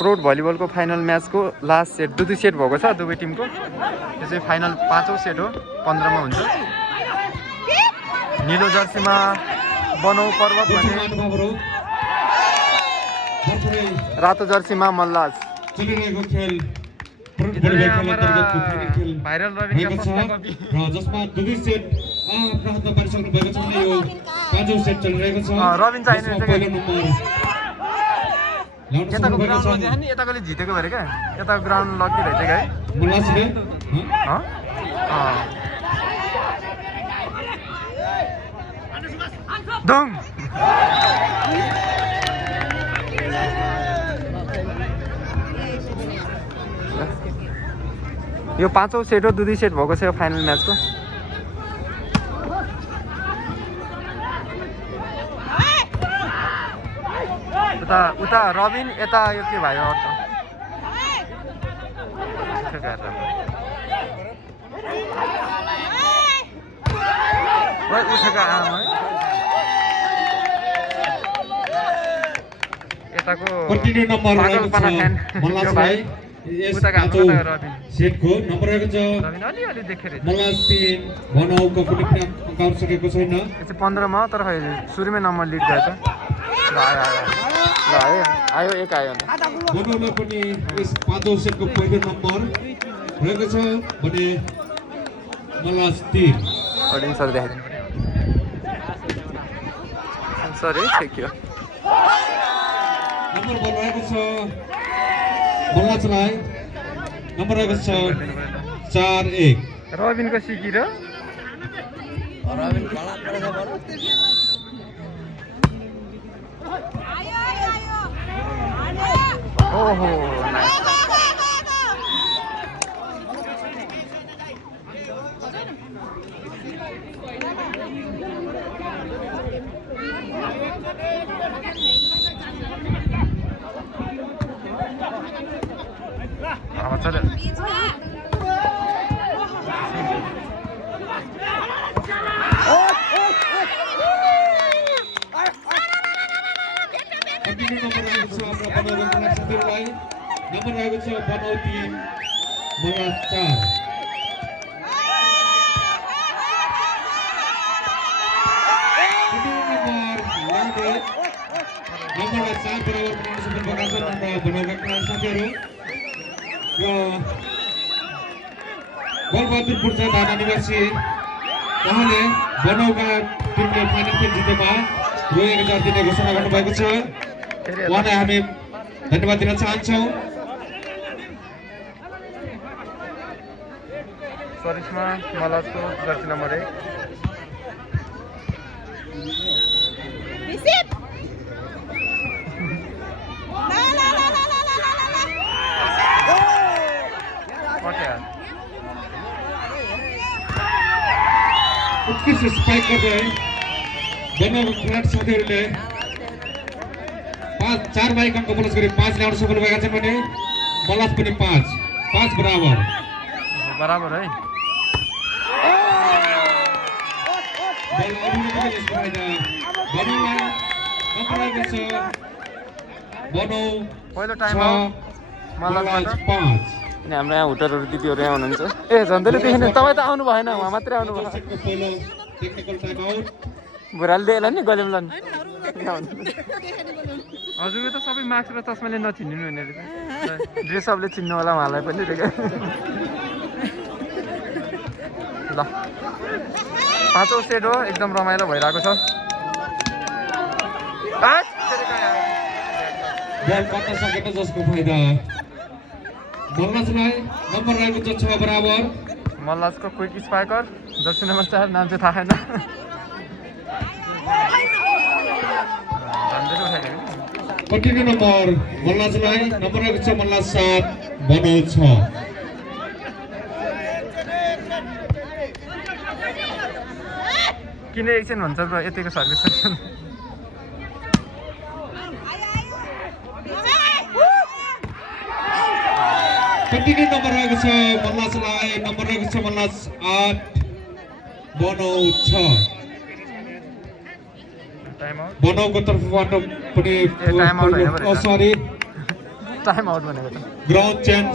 प्रोड भलिबलको final म्याचको last set दुई set भएको छ दुवै टिमको। यो चाहिँ फाइनल 5औं सेट हो, 15 मा हुन्छ। नीलो जर्सीमा बनौ पर्वत भने, रातो जर्सीमा मल्लाज। चलिरहेको खेल भाइरल रविनका जसमा दुई सेट आफ्नो पारिसक्नु भएको छ भने यो 5औं सेट चलिरहेको छ। रविन चाहिँ पहिलो नम्बर यताको ग्राउन्ड लकी नि यताकोले जितेको भरे क्या, यताको ग्राउन्ड लकी रहेछ क्या है। मुलासले दङ यो 5औं सेट हो, दुई सेट भएको छ यो फाइनल म्याचको। उता रबिन, यता यो के भयो उठेका आम है यताको पागलपना फ्यान यो भाइ। उताको हाम्रो रबिन सेटको नम्बर रहेको छ रबिन अलि देखेर मल्लास 3 बनाउको कुनै पनि अकाउन्ट सकेको छैन। यो चाहिँ 15 मा, तर खै सुरुमै नम्बर लिड गयो त। आयो एक आयो बनाउलाई पनि यस 5औं सेटको पहिलो नम्बर रहेको छ भने मल्लास 3 अडियन्स सर देखाइदिनु सरी ठिक हो। नम्बर बल रहेको छ मल्लासलाई, नम्बर रहेको छ 4-1। रबिनको सिकी र ओहो नाइस। अब चल्यो नम्बर रहेको छ बनाउ 3 मल्लास 4। नम्बरलाई 4 बराबर बनाउन सक्नुभएका छन् बनाउका साथीहरू र बलबहादुर पूर्जा ढाका निवासी उहाँले बनाउका टिमले फाइनल खेल जितेमा रु 1000 दिने घोषणा गर्नुभएको छ। उहाँलाई हामी धन्यवाद दिन चाहन्छौँ। सरिस्मा मल्लाजको जर्सी नम्बर 1 उत्कृष्ट स्पाइक गर्दै बनाउको खेलाडी साथीहरूले 4 बाइक अङ्क बोनस गरी 5 ल्याउन सफल भएका छन् भने मल्लास पनि 5 बराबर है। पहिलो टाइम हो मल्लाजबाट। अनि हाम्रो यहाँ हुटरहरू दिदीहरू यहाँ हुनुहुन्छ। ए झन्डैले देखिनु, तपाईँ त आउनु भएन, उहाँ मात्रै आउनु भयो। भुराले दिएला नि गलेमला नि हजुर। यो त सबै मास्क र चस्माले नचिन्नु हुने रहेछ, ड्रेसअपले चिन्नु होला उहाँलाई पनि। ल 5औं सेट हो, एकदम रमाइलो भइरहेको छ। जसको फाइदा मल्लासलाई नम्बर रहेको छ 6 बराबर। मल्लाजको क्विक स्पाइकर जर्सी नम्बर 4 नाम चाहिँ थाहा छैन। कन्टिन्यू नम्बर मल्लासलाई नम्बर रहेको छ मल्लास 7 बनाउ 6। किन एकछिन भन्छ ब्रो, यतिको सर्भिस कन्टिन्यू नम्बर रहेको छ मल्लासलाई, नम्बर रहेको छ मल्लास 8 बनाउ 6। बनाउको तर्फबाट पनि सरी टाइम आउट भनेको त ग्राउन्ड चेन्ज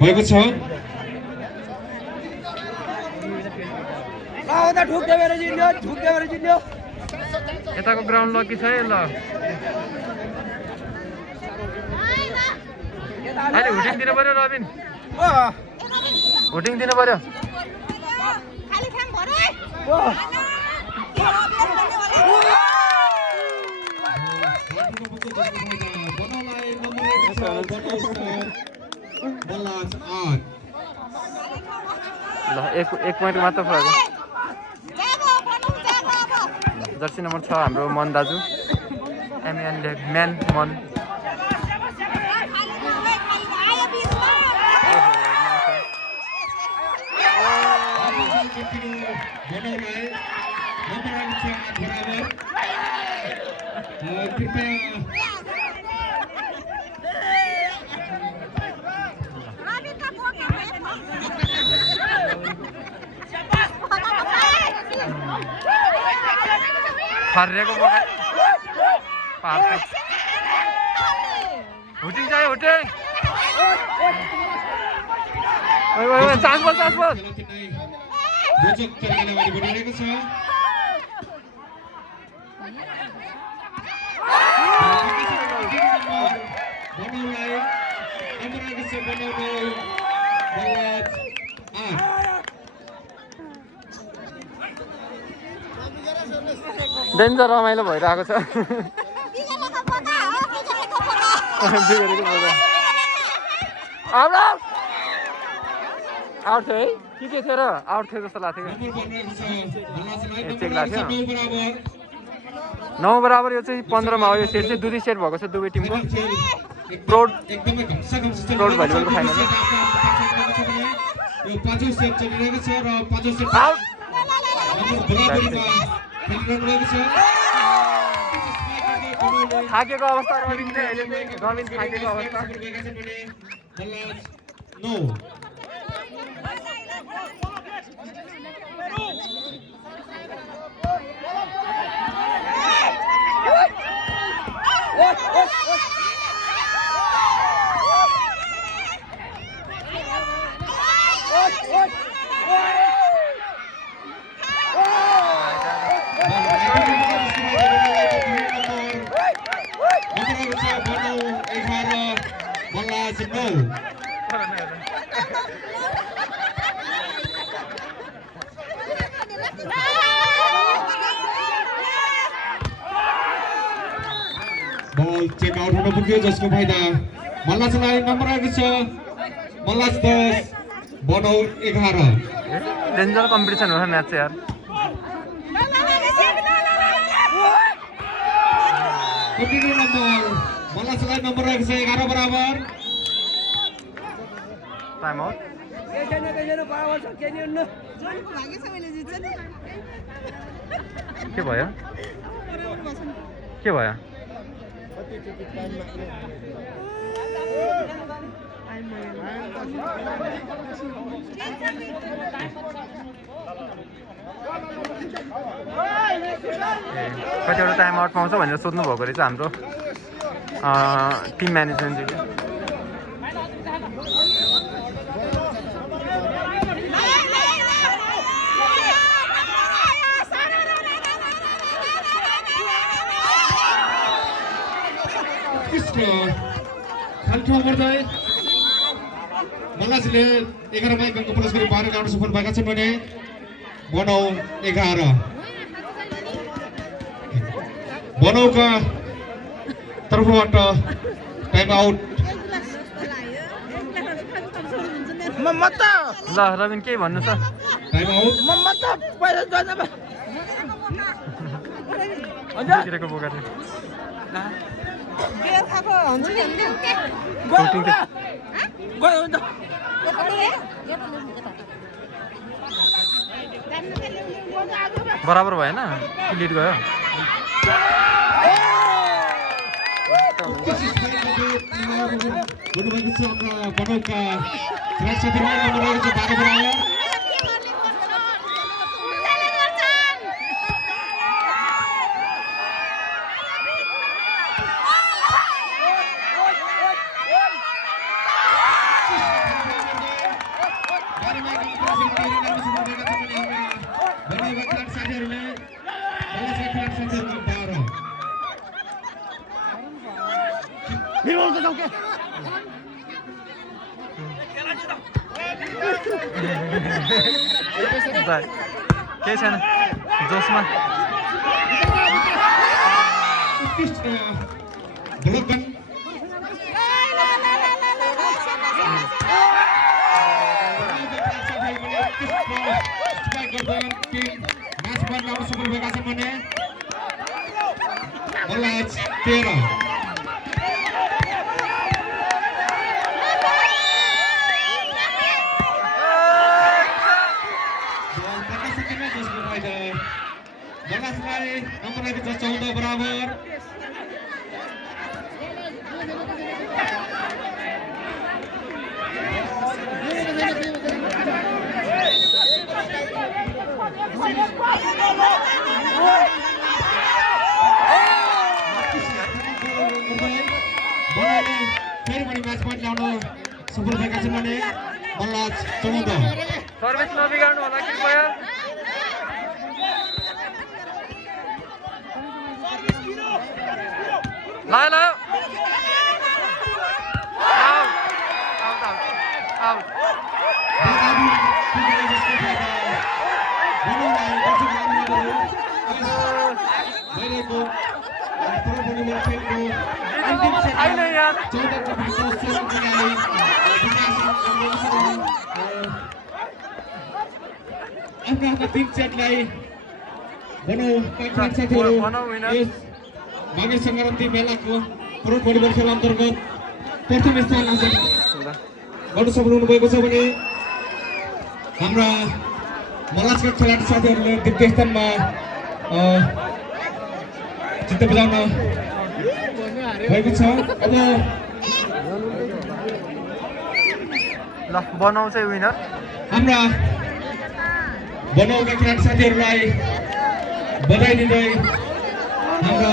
भएको छ यताको ग्राउन्ड लकी छ है ल अहिले हुटिङ दिनु पर्यो रबिन हुटिङ दिनु पर्यो ल एक पोइन्ट मात्र पर्यो जर्सी नम्बर 6 हाम्रो मन दाजु एमएन म्यान मन फर्रेको हुटिङ चाहियो हुटिङ चान्स बल रोचक तरिकाले अगाडि बढिरहेको छ डेन्जर रमाइलो भइरहेको छ आउट थियो है के थियो र आउट थियो जस्तो लाग्थ्यो चेक लाग्थ्यो 9 बराबर यो चाहिँ 15 मा हो यो सेट चाहिँ दुई सेट भएको छ दुवै टिमको प्रोड भलिबलको फाइनल यो पाँचौं सेट चलिरहेको छ र पाँचौं सेट आउट थाकेको अवस्था रबिन थाकेको अवस्था बल चेक आउट हुन पुग्यो जसको फाइदा मल्लासलाई नम्बर आएको छ मल्लास 10 बनौ 11 डेन्जर कम्पिटिसन हो म्याच चाहिँ यार कतिको नम्बर मल्लासलाई नम्बर आएको छ 11 बराबर टाइम आउट के भयो कतिवटा टाइम आउट पाउँछ भनेर सोध्नु भएको रहेछ हाम्रो टिम म्यानेजमेन्टले मल्लासले 11 मा अंक पुरस्कार गरी 12 ल्याउन सफल भएका छन् भने बनौ 11 बनौका तर्फबाट टाइम आउट ल रबिन के भन्नु छ टाइम आउट गिरेको बोका थियो बराबर भएन लिड गयो बनौका सुरक्षा निर्माण नम्बर 12 बराबर केही छैन जोसमा सफल भएका छन् भने बल्ल 13 नम्बर 14 बराबर फेरि पनि म्याच पोइन्ट ल्याउन सफल भएका छन् भने बल्ल 14 सर्भिस नबिगाड्नु होला कृपया ल आफ्ना टिम सेटलाई बनाऊ माघे सङ्क्रान्ति मेलाको प्रो भलिबल खेल अन्तर्गत प्रथम स्थान हासिल गर्न सफल हुनुभएको छ भने हाम्रा मलाजका खेलाडी साथीहरूले द्वितीय स्थानमा चित्त बुझाउन भएको छ। अब ल बनाउ चाहिँ विनर हाम्रा बनाउका खेलाडी साथीहरूलाई बधाई दिँदै हाम्रा